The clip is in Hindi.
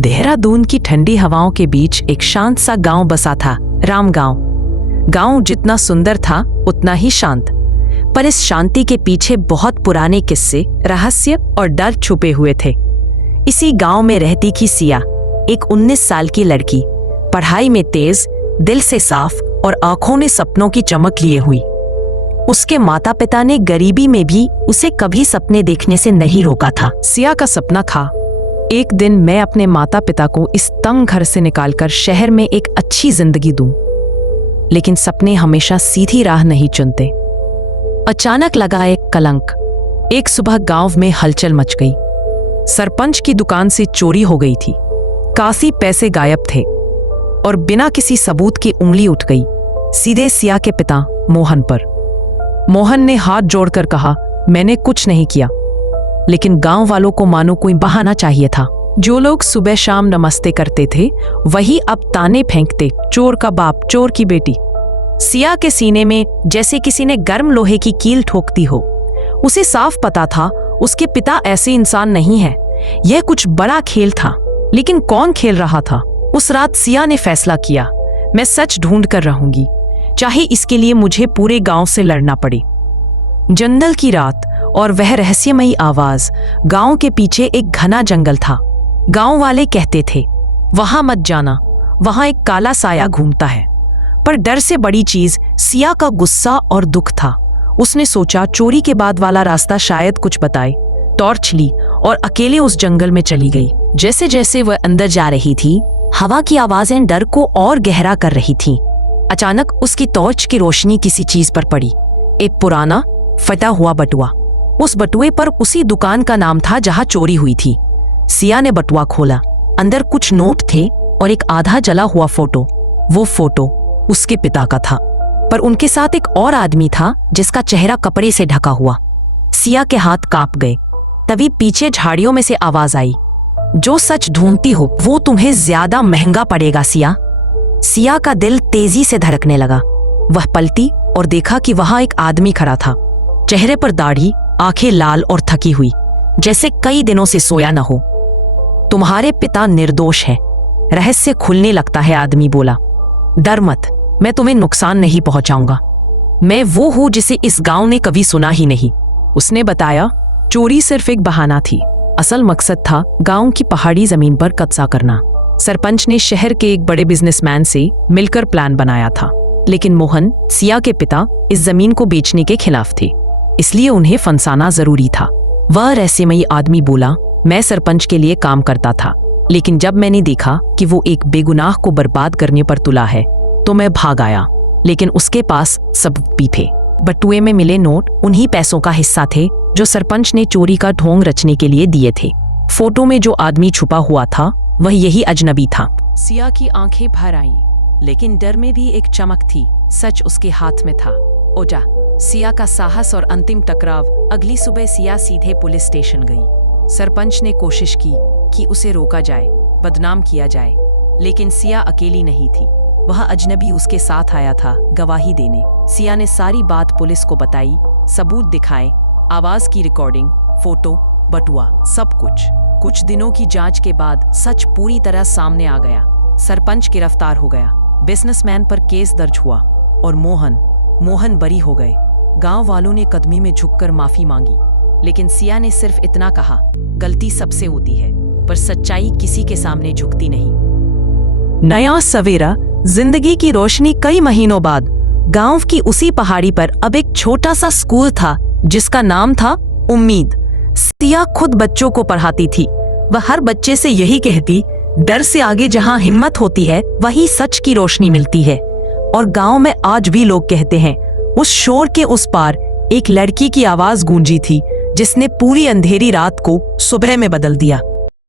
देहरादून की ठंडी हवाओं के बीच एक शांत सा गांव बसा था, राम गांव। गांव जितना सुंदर था उतना ही शांत, पर इस शांति के पीछे बहुत पुराने किस्से, रहस्य और डर छुपे हुए थे। इसी गांव में रहती थी सिया, एक 19 साल की लड़की, पढ़ाई में तेज, दिल से साफ और आंखों में सपनों की चमक लिए हुई। उसके माता पिता ने गरीबी में भी उसे कभी सपने देखने से नहीं रोका था। सिया का सपना था, एक दिन मैं अपने माता पिता को इस तंग घर से निकालकर शहर में एक अच्छी जिंदगी दूं। लेकिन सपने हमेशा सीधी राह नहीं चुनते। अचानक लगा एक कलंक। एक सुबह गांव में हलचल मच गई। सरपंच की दुकान से चोरी हो गई थी। काफी पैसे गायब थे और बिना किसी सबूत की उंगली उठ गई सीधे सिया के पिता मोहन पर। मोहन ने हाथ जोड़कर कहा, मैंने कुछ नहीं किया। लेकिन गांव वालों को मानो कोई बहाना चाहिए था। जो लोग सुबह शाम नमस्ते करते थे वही अब ताने फेंकते, चोर का बाप, चोर की बेटी। सिया के सीने में जैसे किसी ने गर्म लोहे की कील ठोक दी हो। उसे साफ पता था उसके पिता ऐसे इंसान नहीं है। यह कुछ बड़ा खेल था, लेकिन कौन खेल रहा था? उस रात सिया ने फैसला किया, मैं सच ढूंढ कर रहूंगी, चाहे इसके लिए मुझे पूरे गांव से लड़ना पड़े। जंगल की रात और वह रहस्यमयी आवाज। गांव के पीछे एक घना जंगल था। गांव वाले कहते थे, वहां मत जाना, वहां एक काला साया घूमता है। पर डर से बड़ी चीज सिया का गुस्सा और दुख था। उसने सोचा चोरी के बाद वाला रास्ता शायद कुछ बताए। टॉर्च ली और अकेले उस जंगल में चली गई। जैसे जैसे वह अंदर जा रही थी, हवा की आवाजें डर को और गहरा कर रही थीं। अचानक उसकी टॉर्च की रोशनी किसी चीज पर पड़ी, एक पुराना फटा हुआ बटुआ। उस बटुए पर उसी दुकान का नाम था जहां चोरी हुई थी। सिया ने बटुआ खोला। अंदर कुछ नोट थे और एक आधा जला हुआ फोटो। वो फोटो उसके पिता का था, पर उनके साथ एक और आदमी था जिसका चेहरा कपड़े से ढका हुआ। सिया के हाथ कांप गए। तभी पीछे झाड़ियों में से आवाज आई, जो सच ढूंढती हो वो तुम्हें ज्यादा महंगा पड़ेगा सिया। सिया का दिल तेजी से धड़कने लगा। वह पलटी और देखा कि वहां एक आदमी खड़ा था, चेहरे पर दाढ़ी, आंखें लाल और थकी हुई, जैसे कई दिनों से सोया न हो। तुम्हारे पिता निर्दोष है, रहस्य खुलने लगता है, आदमी बोला। डर मत, मैं तुम्हें नुकसान नहीं पहुंचाऊंगा। मैं वो हूं जिसे इस गांव ने कभी सुना ही नहीं। उसने बताया, चोरी सिर्फ एक बहाना थी, असल मकसद था गांव की पहाड़ी जमीन पर कब्जा करना। सरपंच ने शहर के एक बड़े बिजनेसमैन से मिलकर प्लान बनाया था, लेकिन मोहन, सिया के पिता, इस जमीन को बेचने के खिलाफ थे, इसलिए उन्हें फंसाना जरूरी था। वह रहस्यमयी आदमी बोला, मैं सरपंच के लिए काम करता था, लेकिन जब मैंने देखा कि वो एक बेगुनाह को बर्बाद करने पर तुला है तो मैं भाग आया। लेकिन उसके पास सबूत भी थे। बटुए में मिले नोट उन्हीं पैसों का हिस्सा थे जो सरपंच ने चोरी का ढोंग रचने के लिए दिए थे। फोटो में जो आदमी छुपा हुआ था वह यही अजनबी था। सिया की आंखें भर आईं, लेकिन डर में भी एक चमक थी। सच उसके हाथ में था। ओजा सिया का साहस और अंतिम टकराव। अगली सुबह सिया सीधे पुलिस स्टेशन गई। सरपंच ने कोशिश की कि उसे रोका जाए, बदनाम किया जाए, लेकिन सिया अकेली नहीं थी। वह अजनबी उसके साथ आया था गवाही देने। सिया ने सारी बात पुलिस को बताई, सबूत दिखाए, आवाज की रिकॉर्डिंग, फोटो, बटुआ, सब कुछ। कुछ दिनों की जांच के बाद सच पूरी तरह सामने आ गया। सरपंच गिरफ्तार हो गया, बिजनेसमैन पर केस दर्ज हुआ और मोहन बरी हो गए। गांव वालों ने कदमी में झुककर माफी मांगी, लेकिन सिया ने सिर्फ इतना कहा, गलती सबसे होती है, पर सच्चाई किसी के सामने झुकती नहीं। नया सवेरा, जिंदगी की रोशनी। कई महीनों बाद गांव की उसी पहाड़ी पर अब एक छोटा सा स्कूल था जिसका नाम था उम्मीद। सिया खुद बच्चों को पढ़ाती थी। वह हर बच्चे से यही कहती, डर से आगे जहां हिम्मत होती है वही सच की रोशनी मिलती है। और गांव में आज भी लोग कहते हैं, उस शोर के उस पार एक लड़की की आवाज गूंजी थी जिसने पूरी अंधेरी रात को सुबह में बदल दिया।